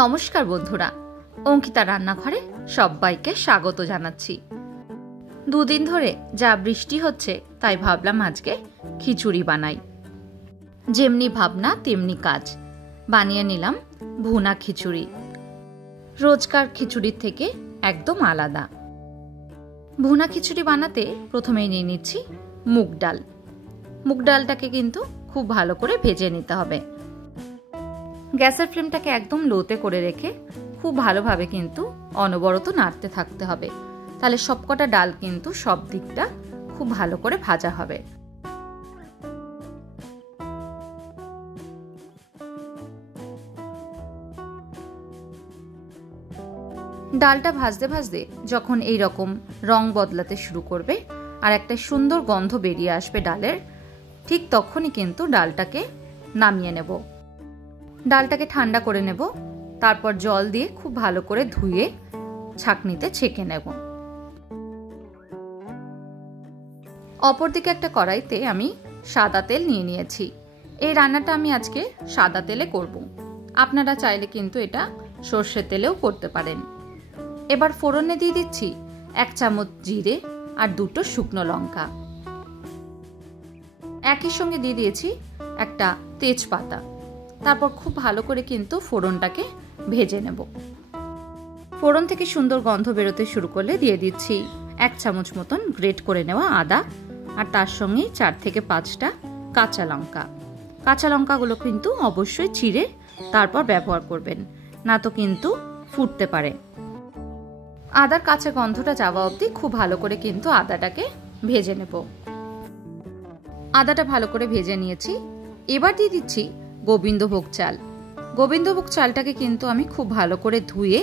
নমস্কার বন্ধুরা, অঙ্কিতা রান্নাঘরে সবাইকে স্বাগত জানাচ্ছি। দুদিন ধরে যা বৃষ্টি হচ্ছে তাই ভাবলাম আজকে খিচুড়ি বানাই। যেমনি ভাবনা তেমনি কাজ, বানিয়ে নিলাম ভুনা খিচুড়ি। রোজকার খিচুড়ির থেকে একদম আলাদা। ভুনা খিচুড়ি বানাতে প্রথমেই নিয়ে নিচ্ছি মুগ ডাল। মুগ ডালটাকে কিন্তু খুব ভালো করে ভেজে নিতে হবে। গ্যাসের ফ্লেমটাকে একদম লোতে করে রেখে খুব ভালোভাবে কিন্তু অনবরত নাড়তে থাকতে হবে, তাহলে সবকটা ডাল কিন্তু সব দিকটা খুব ভালো করে ভাজা হবে। ডালটা ভাজতে ভাজতে যখন এই রকম রং বদলাতে শুরু করবে আর একটা সুন্দর গন্ধ বেরিয়ে আসবে ডালের, ঠিক তখনই কিন্তু ডালটাকে নামিয়ে নেব। ডালটাকে ঠান্ডা করে নেব, তারপর জল দিয়ে খুব ভালো করে ধুয়ে ছাঁকনিতে ছেঁকে নেব। অপরদিকে একটা কড়াইতে আমি সাদা তেল নিয়ে নিয়েছি। এই রান্নাটা আমি আজকে সাদা তেলে করব। আপনারা চাইলে কিন্তু এটা সর্ষের তেলেও করতে পারেন। এবার ফোড়নে দিয়ে দিচ্ছি 1 চামচ জিরে আর 2টো শুকনো লঙ্কা। একই সঙ্গে দিয়ে দিয়েছি একটা তেজপাতা। তারপর খুব ভালো করে কিন্তু ফোড়নটাকে ভেজে নেব। ফোড়ন থেকে সুন্দর গন্ধ বেরোতে শুরু করলে দিয়ে দিচ্ছি 1 চামচ মতন গ্রেট করে নেওয়া আদা, আর তার সঙ্গে 4 থেকে 5টা কাঁচা লঙ্কা। কাঁচা লঙ্কাগুলো কিন্তু অবশ্যই চিড়ে তারপর ব্যবহার করবেন, না তো কিন্তু ফুটতে পারে। আদার কাঁচা গন্ধটা যাওয়া অবধি খুব ভালো করে কিন্তু আদাটাকে ভেজে নেব। আদাটা ভালো করে ভেজে নিয়েছি। এবার দিয়ে দিচ্ছি গোবিন্দভোগ চাল। গোবিন্দভোগ চালটাকে কিন্তু আমি খুব ভালো করে ধুয়ে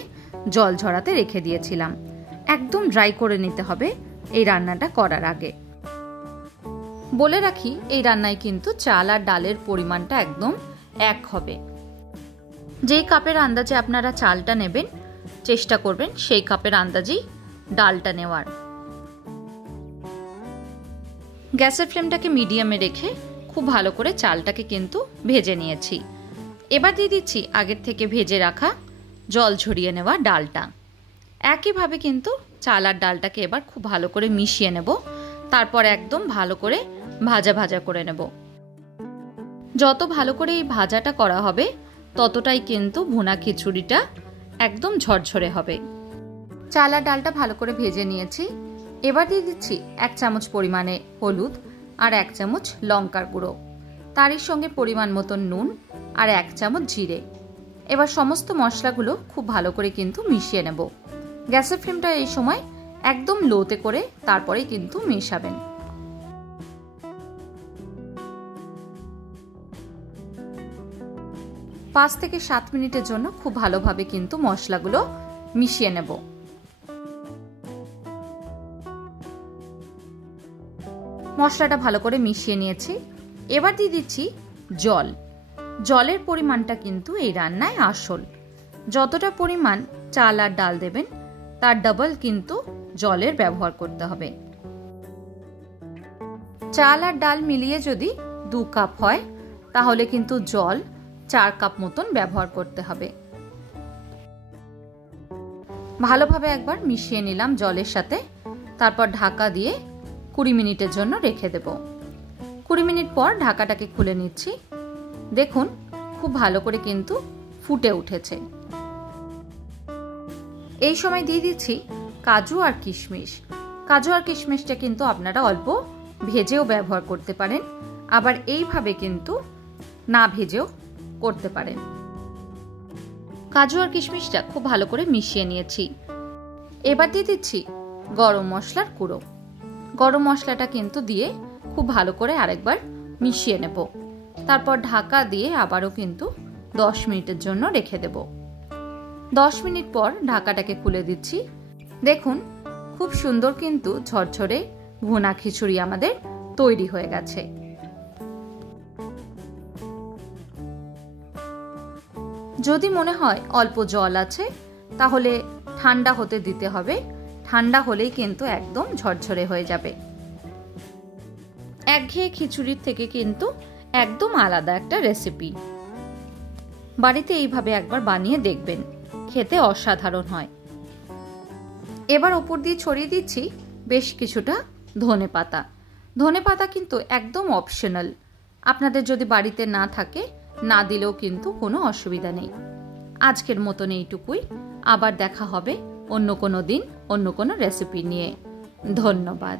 জল ঝরাতে রেখে দিয়েছিলাম। একদম ড্রাই করে নিতে হবে এই রান্নাটা করার আগে। বলে রাখি, এই রান্নায় কিন্তু চাল আর ডালের পরিমাণটা একদম এক হবে। যেই কাপের আন্দাজে আপনারা চালটা নেবেন, চেষ্টা করবেন সেই কাপের আন্দাজেই ডালটা নেওয়ার। গ্যাসের ফ্লেমটাকে মিডিয়ামে রেখে খুব ভালো করে চালটাকে কিন্তু ভেজে নিয়েছি। এবার দিয়ে দিচ্ছি আগের থেকে ভেজে রাখা জল ঝরিয়ে নেওয়া ডালটা। একইভাবে কিন্তু চাল আর ডালটাকে এবার খুব ভালো করে মিশিয়ে নেব। তারপর একদম ভালো করে ভাজা ভাজা করে নেব। যত ভালো করে এই ভাজাটা করা হবে ততটাই কিন্তু ভুনা খিচুড়িটা একদম ঝরঝরে হবে। চাল আর ডালটা ভালো করে ভেজে নিয়েছি। এবার দিয়ে দিচ্ছি 1 চামচ পরিমাণে হলুদ আর 1 চামচ লঙ্কার গুঁড়ো, তারই সঙ্গে পরিমাণ মতন নুন আর 1 চামচ জিরে। এবার সমস্ত মশলাগুলো খুব ভালো করে কিন্তু মিশিয়ে নেব। গ্যাসের ফ্লেমটা এই সময় একদম লোতে করে তারপরেই কিন্তু মেশাবেন। পাঁচ থেকে 7 মিনিটের জন্য খুব ভালোভাবে কিন্তু মশলাগুলো মিশিয়ে নেব। মশলাটা ভালো করে মিশিয়ে নিয়েছি। এবার দিয়ে দিচ্ছি জল। জলের পরিমাণটা কিন্তু এই রান্নায় আসল। যতটা পরিমাণ চাল আর ডাল দেবেন তার ডাবল কিন্তু জলের ব্যবহার করতে হবে। চাল আর ডাল মিলিয়ে যদি 2 কাপ হয় তাহলে কিন্তু জল 4 কাপ মতন ব্যবহার করতে হবে। ভালোভাবে একবার মিশিয়ে নিলাম জলের সাথে। তারপর ঢাকা দিয়ে 20 মিনিটের জন্য রেখে দেব। 20 মিনিট পর ঢাকাটাকে খুলে নিচ্ছি। দেখুন খুব ভালো করে কিন্তু ফুটে উঠেছে। এই সময় দিয়ে দিচ্ছি কাজু আর কিশমিশ। কাজু আর কিশমিশটা কিন্তু আপনারা অল্প ভেজেও ব্যবহার করতে পারেন, আবার এইভাবে কিন্তু না ভেজেও করতে পারেন। কাজু আর কিশমিশটা খুব ভালো করে মিশিয়ে নিয়েছি। এবার দিয়ে দিচ্ছি গরম মশলার গুঁড়ো। গরম মশলাটা কিন্তু দিয়ে খুব ভালো করে আরেকবার মিশিয়ে নেব। তারপর ঢাকা দিয়ে আবারও কিন্তু 10 মিনিটের জন্য রেখে দেব। 10 মিনিট পর ঢাকাটাকে খুলে দিচ্ছি। দেখুন খুব সুন্দর কিন্তু ঝরঝরে ভুনা খিচুড়ি আমাদের তৈরি হয়ে গেছে। যদি মনে হয় অল্প জল আছে তাহলে ঠান্ডা হতে দিতে হবে। ঠান্ডা হলেই কিন্তু একদম ঝরঝরে হয়ে যাবে। একঘেয়ে খিচুড়ির থেকে কিন্তু একদম আলাদা একটা রেসিপি। বাড়িতে এইভাবে একবার বানিয়ে দেখবেন, খেতে অসাধারণ হয়। এবার ওপর দিয়ে ছড়িয়ে দিচ্ছি বেশ কিছুটা ধনেপাতা। ধনেপাতা কিন্তু একদম অপশনাল, আপনাদের যদি বাড়িতে না থাকে না দিলেও কিন্তু কোনো অসুবিধা নেই। আজকের মতন এইটুকুই, আবার দেখা হবে অন্য কোনো দিন অন্য কোনো রেসিপি নিয়ে। ধন্যবাদ।